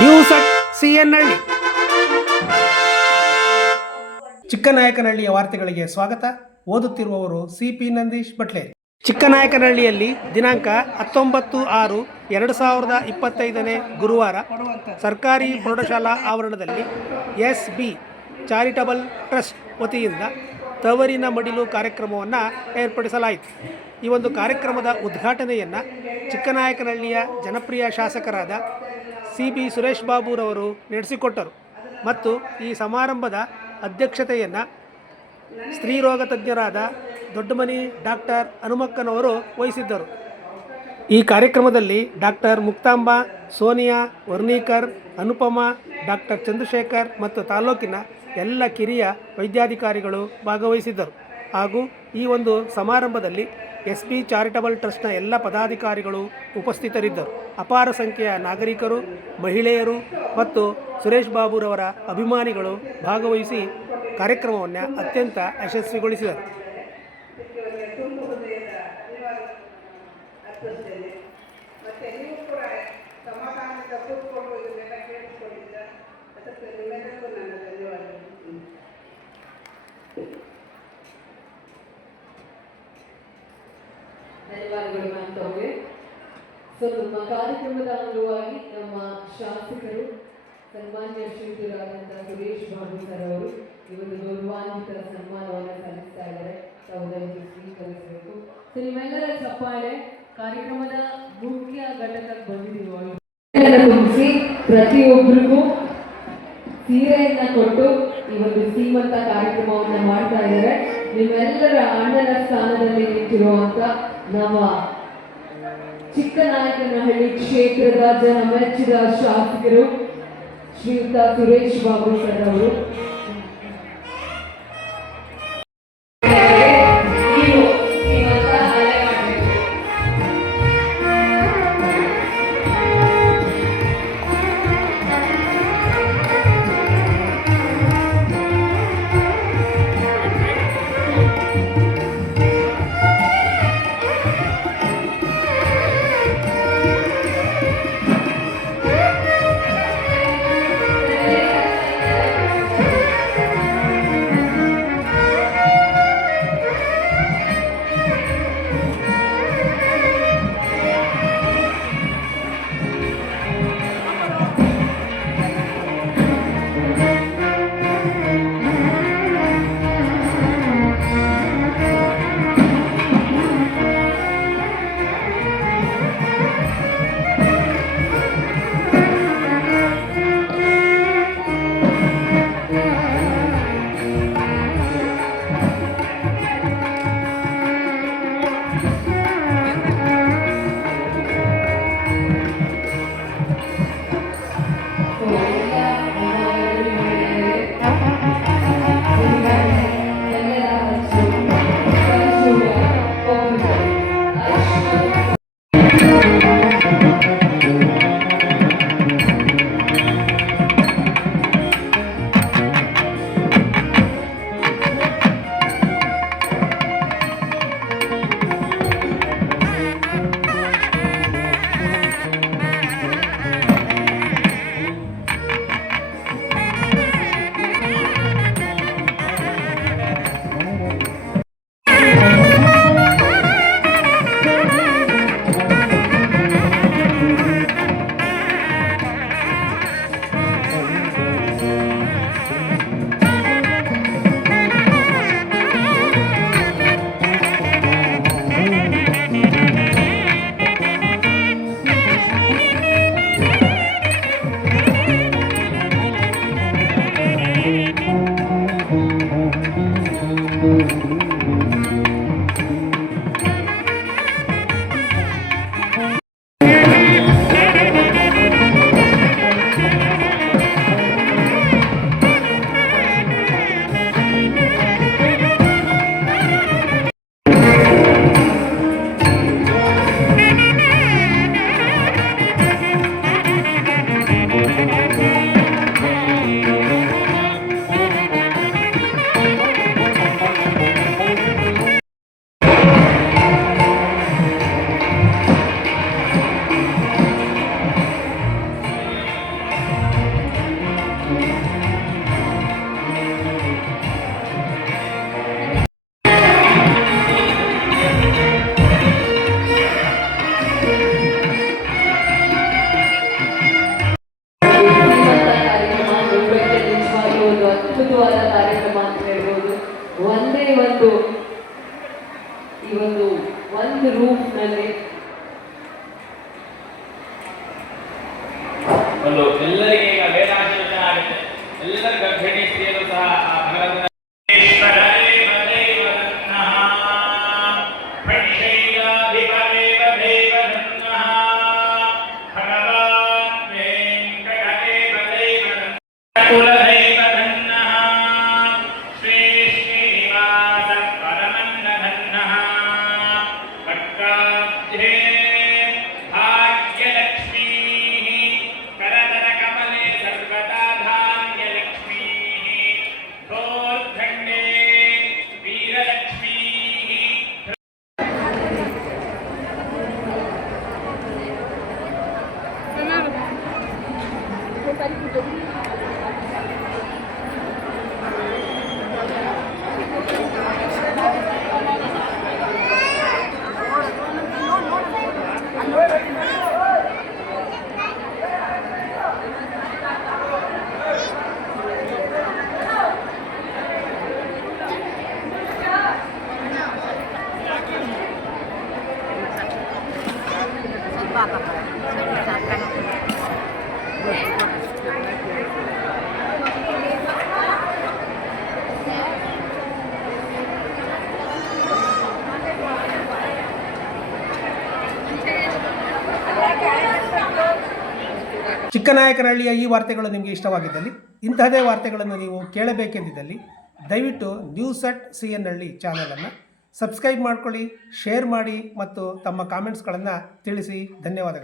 News at ಸಿಎನ್ಹಳ್ಳಿ. ಚಿಕ್ಕನಾಯಕನಹಳ್ಳಿಯ ವಾರ್ತೆಗಳಿಗೆ ಸ್ವಾಗತ. ಓದುತ್ತಿರುವವರು CP Nandish Batleri. ಚಿಕ್ಕನಾಯಕನಹಳ್ಳಿಯಲ್ಲಿ ದಿನಾಂಕ 19/6/2025 ಗುರುವಾರ ಸರ್ಕಾರಿ ಪ್ರೌಢಶಾಲಾ ಆವರಣದಲ್ಲಿ SB ಚಾರಿಟಬಲ್ ಟ್ರಸ್ಟ್ ವತಿಯಿಂದ ತವರಿನ ಮಡಿಲು ಕಾರ್ಯಕ್ರಮವನ್ನು ಏರ್ಪಡಿಸಲಾಯಿತು. ಈ ಒಂದು ಕಾರ್ಯಕ್ರಮದ ಉದ್ಘಾಟನೆಯನ್ನು ಚಿಕ್ಕನಾಯಕನಹಳ್ಳಿಯ ಜನಪ್ರಿಯ ಶಾಸಕರಾದ CB ಸುರೇಶ್ ಬಾಬುರವರು ನಡೆಸಿಕೊಟ್ಟರು ಮತ್ತು ಈ ಸಮಾರಂಭದ ಅಧ್ಯಕ್ಷತೆಯನ್ನು ಸ್ತ್ರೀರೋಗ ತಜ್ಞರಾದ ದೊಡ್ಡಮನಿ ಡಾಕ್ಟರ್ ಹನುಮಕ್ಕನವರು ವಹಿಸಿದ್ದರು. ಈ ಕಾರ್ಯಕ್ರಮದಲ್ಲಿ ಡಾಕ್ಟರ್ ಮುಕ್ತಾಂಬ, ಸೋನಿಯಾ, ವರ್ಣೀಕರ್, ಅನುಪಮ, ಡಾಕ್ಟರ್ ಚಂದ್ರಶೇಖರ್ ಮತ್ತು ತಾಲೂಕಿನ ಎಲ್ಲ ಕಿರಿಯ ವೈದ್ಯಾಧಿಕಾರಿಗಳು ಭಾಗವಹಿಸಿದ್ದರು. ಹಾಗೂ ಈ ಒಂದು ಸಮಾರಂಭದಲ್ಲಿ SB ಚಾರಿಟಬಲ್ ಟ್ರಸ್ಟ್ನ ಎಲ್ಲ ಪದಾಧಿಕಾರಿಗಳು ಉಪಸ್ಥಿತರಿದ್ದರು. ಅಪಾರ ಸಂಖ್ಯೆಯ ನಾಗರಿಕರು, ಮಹಿಳೆಯರು ಮತ್ತು ಸುರೇಶ್ ಬಾಬುರವರ ಅಭಿಮಾನಿಗಳು ಭಾಗವಹಿಸಿ ಕಾರ್ಯಕ್ರಮವನ್ನು ಅತ್ಯಂತ ಯಶಸ್ವಿಗೊಳಿಸಿದರು. ಧನ್ಯವಾದಗಳು ಮಾತವ್ರೆ. ನಮ್ಮ ಕಾರ್ಯಕ್ರಮದ ಅಂಗವಾಗಿ ನಮ್ಮ ಶಾಸಕರು ಸನ್ಮಾನ್ಯ ಶ್ರೀಯುತರಾದಂತಹ ಸುರೇಶ್ ಬಾಬು ಸರ್ ಅವರು ಇವತ್ತು ಗೌರವಾನ್ವಿತ ಸನ್ಮಾನವನ್ನು ಸಲ್ಲಿಸ್ತಾ ಇದ್ದಾರೆ. ತಾವು ದಯವಿಟ್ಟು ಸ್ವೀಕರಿಸಬೇಕು. ನಿಮ್ಮೆಲ್ಲರ ಚಪ್ಪಾಳೆ ಕಾರ್ಯಕ್ರಮದ ಮುಖ್ಯ ಘಟಕಕ್ಕೆ ಬಂದಿದ್ದೀವಿ. ತುಂಬಿಸಿ ಪ್ರತಿಯೊಬ್ಬರಿಗೂ ಸೀರೆಯನ್ನ ಕೊಟ್ಟು ಈ ಒಂದು ಶ್ರೀಮಂತ ಕಾರ್ಯಕ್ರಮವನ್ನು ಮಾಡ್ತಾ ಇದ್ದಾರೆ. ನಿಮ್ಮೆಲ್ಲರ ಅಣ್ಣನ ಸ್ಥಾನದಲ್ಲಿ ನಿಂತಿರುವಂತ ನಮ್ಮ ಚಿಕ್ಕನಾಯಕನಹಳ್ಳಿ ಕ್ಷೇತ್ರದ ಜನ ಮೆಚ್ಚಿದ ಶಾಸಕರು ಶ್ರೀಯುತ ಸುರೇಶ್ ಬಾಬು ಸರ್ ಅವರು ಚಿಕ್ಕನಾಯಕನಹಳ್ಳಿಯ ಈ ವಾರ್ತೆಗಳು ನಿಮಗೆ ಇಷ್ಟವಾಗಿದ್ದಲ್ಲಿ, ಇಂತಹದೇ ವಾರ್ತೆಗಳನ್ನು ನೀವು ಕೇಳಬೇಕೆಂದಿದ್ದಲ್ಲಿ ದಯವಿಟ್ಟು News@CN ಚಾನಲನ್ನು ಸಬ್ಸ್ಕ್ರೈಬ್ ಮಾಡ್ಕೊಳ್ಳಿ, ಶೇರ್ ಮಾಡಿ ಮತ್ತು ತಮ್ಮ ಕಾಮೆಂಟ್ಸ್ಗಳನ್ನು ತಿಳಿಸಿ. ಧನ್ಯವಾದಗಳು.